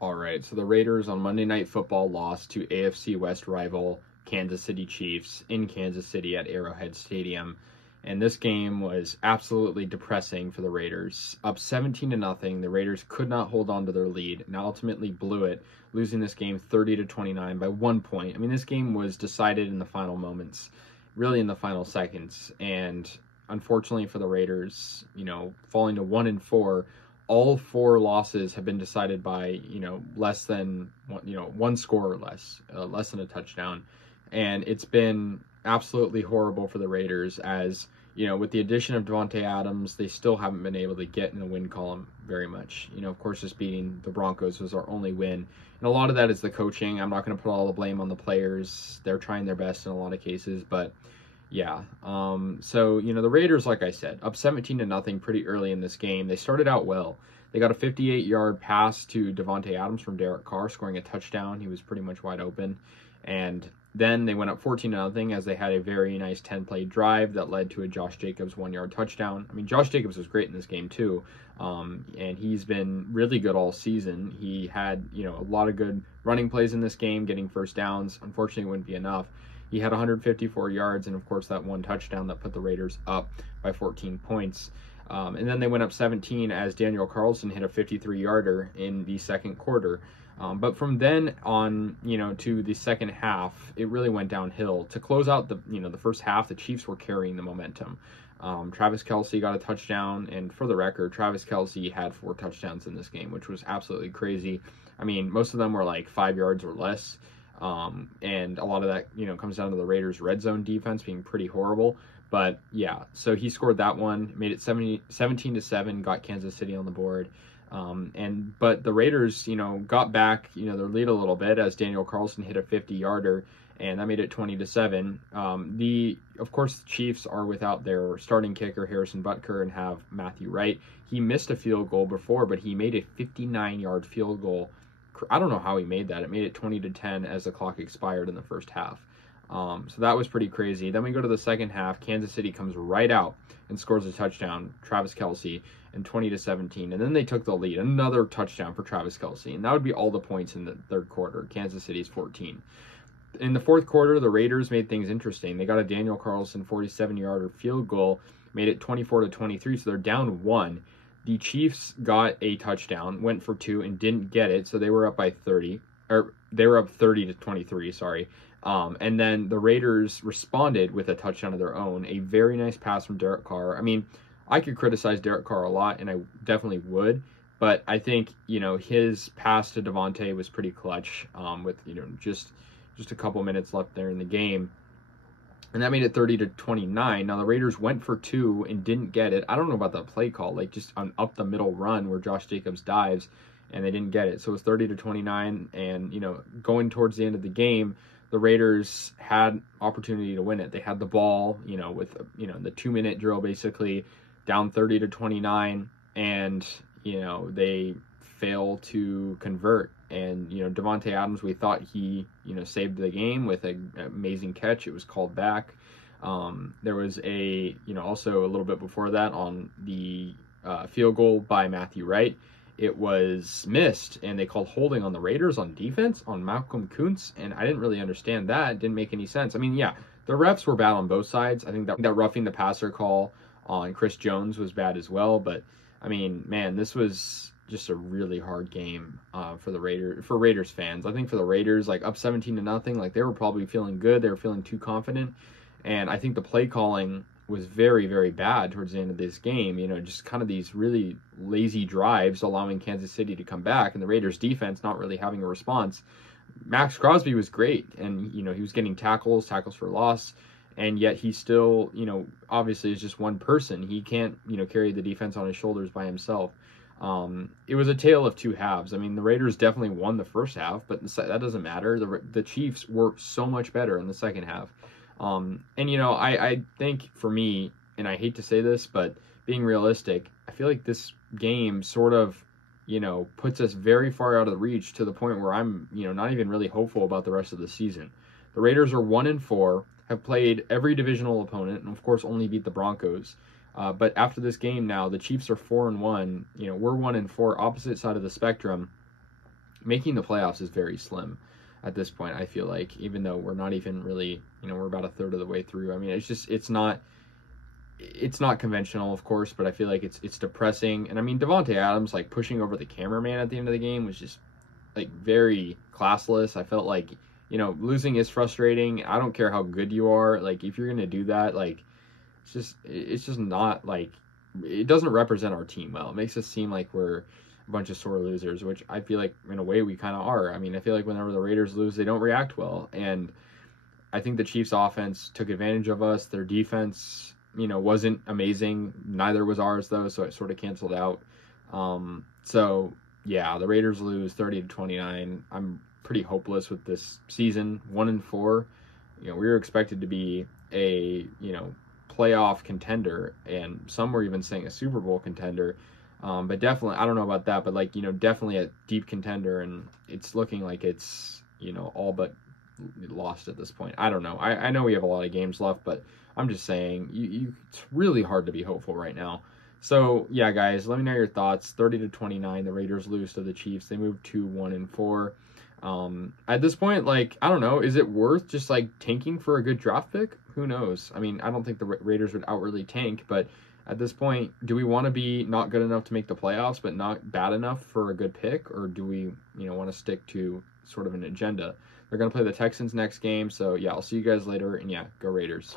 All right, so the Raiders on Monday Night Football lost to AFC West rival Kansas City Chiefs in Kansas City at Arrowhead Stadium. And this game was absolutely depressing for the Raiders. Up 17-0, the Raiders could not hold on to their lead and ultimately blew it, losing this game 30-29 by 1 point. I mean, this game was decided in the final moments, really in the final seconds. And unfortunately for the Raiders, falling to 1-4, all 4 losses have been decided by, less than, one score or less than a touchdown. And it's been absolutely horrible for the Raiders as, with the addition of Davante Adams, they still haven't been able to get in the win column very much. Of course, just beating the Broncos was our only win. And a lot of that is the coaching. I'm not going to put all the blame on the players. They're trying their best in a lot of cases, but yeah. So, the Raiders, like I said, up 17-0 pretty early in this game. They started out well. They got a 58-yard pass to Davante Adams from Derek Carr, scoring a touchdown. He was pretty much wide open. And then they went up 14-0 as they had a very nice 10-play drive that led to a Josh Jacobs 1-yard touchdown. I mean, Josh Jacobs was great in this game too. And he's been really good all season. He had, a lot of good running plays in this game, getting first downs. Unfortunately, it wouldn't be enough. He had 154 yards and, of course, that one touchdown that put the Raiders up by 14 points. And then they went up 17 as Daniel Carlson hit a 53-yarder in the second quarter. But from then on, to the second half, it really went downhill. To close out the first half, the Chiefs were carrying the momentum. Travis Kelce got a touchdown, and for the record, Travis Kelce had 4 touchdowns in this game, which was absolutely crazy. I mean, most of them were like 5 yards or less. And a lot of that, comes down to the Raiders' red zone defense being pretty horrible. But yeah, so he scored that one, made it 17-7, got Kansas City on the board. But the Raiders, got back, their lead a little bit as Daniel Carlson hit a 50-yarder, and that made it 20-7. Of course, the Chiefs are without their starting kicker Harrison Butker and have Matthew Wright. He missed a field goal before, but he made a 59-yard field goal. I don't know how he made that. It made it 20-10 as the clock expired in the first half. So that was pretty crazy. Then we go to the second half. Kansas City comes right out and scores a touchdown, Travis Kelce, and 20-17. And then they took the lead. Another touchdown for Travis Kelce. And that would be all the points in the third quarter. Kansas City's 14. In the fourth quarter, the Raiders made things interesting. They got a Daniel Carlson 47-yarder field goal, made it 24-23, so they're down 1. The Chiefs got a touchdown, went for 2, and didn't get it, so they were up by 30. Or they were up 30-23, sorry. And then the Raiders responded with a touchdown of their own, a very nice pass from Derek Carr. I mean, I could criticize Derek Carr a lot, and I definitely would, but I think, his pass to Davante was pretty clutch, with, just a couple minutes left there in the game. And that made it 30-29. Now, the Raiders went for 2 and didn't get it. I don't know about that play call, like just on up the middle run where Josh Jacobs dives, and they didn't get it. So it was 30-29, and, going towards the end of the game, the Raiders had opportunity to win it. They had the ball, with, the 2-minute drill, basically, down 30-29, and, they fail to convert. And, Davante Adams, we thought he, saved the game with an amazing catch. It was called back. There was also a little bit before that on the field goal by Matthew Wright. It was missed, and they called holding on the Raiders on defense on Malcolm Kuntz, and I didn't really understand that. It didn't make any sense. I mean, yeah, the refs were bad on both sides. I think that roughing the passer call on Chris Jones was bad as well, but, I mean, man, this was just a really hard game for Raiders fans. I think for the Raiders, like up 17-0, like they were probably feeling good. They were feeling too confident, and I think the play calling was very, very bad towards the end of this game. Just kind of these really lazy drives allowing Kansas City to come back, and the Raiders defense not really having a response. Max Crosby was great, and, he was getting tackles for loss, and yet he still, obviously is just one person. He can't, carry the defense on his shoulders by himself. It was a tale of two halves. I mean, the Raiders definitely won the first half, but that doesn't matter. The Chiefs were so much better in the second half. I think for me, and I hate to say this, but being realistic, I feel like this game sort of, puts us very far out of reach to the point where I'm, not even really hopeful about the rest of the season. The Raiders are 1-4, have played every divisional opponent, and of course only beat the Broncos. But after this game now, the Chiefs are 4-1. We're 1-4, opposite side of the spectrum. making the playoffs is very slim at this point. I feel like, even though we're not even really, we're about a third of the way through. I mean, it's not conventional, of course, but I feel like it's depressing. And I mean, Devontae Adams, like, pushing over the cameraman at the end of the game was just, like, very classless. I felt like, losing is frustrating. I don't care how good you are. Like, if you're going to do that, like, it's just not, like, it doesn't represent our team well. It makes us seem like we're a bunch of sore losers, which I feel like, in a way, we kind of are. I mean, I feel like whenever the Raiders lose, they don't react well. And I think the Chiefs' offense took advantage of us. Their defense, wasn't amazing. Neither was ours, though, so it sort of canceled out. So, yeah, the Raiders lose 30-29. I'm pretty hopeless with this season, 1-4. We were expected to be a, playoff contender, and some were even saying a Super Bowl contender. But definitely, I don't know about that, but, like, definitely a deep contender, and it's looking like it's, all but lost at this point. I don't know. I know we have a lot of games left, but I'm just saying, it's really hard to be hopeful right now. So, yeah, guys, let me know your thoughts. 30-29, the Raiders lose to the Chiefs. They move to 1-4. At this point, like, I don't know, is it worth just, like, tanking for a good draft pick? Who knows? I mean, I don't think the Raiders would outwardly tank, but at this point, do we want to be not good enough to make the playoffs, but not bad enough for a good pick? Or do we, want to stick to sort of an agenda? They're going to play the Texans next game. So, yeah, I'll see you guys later. And, yeah, go Raiders.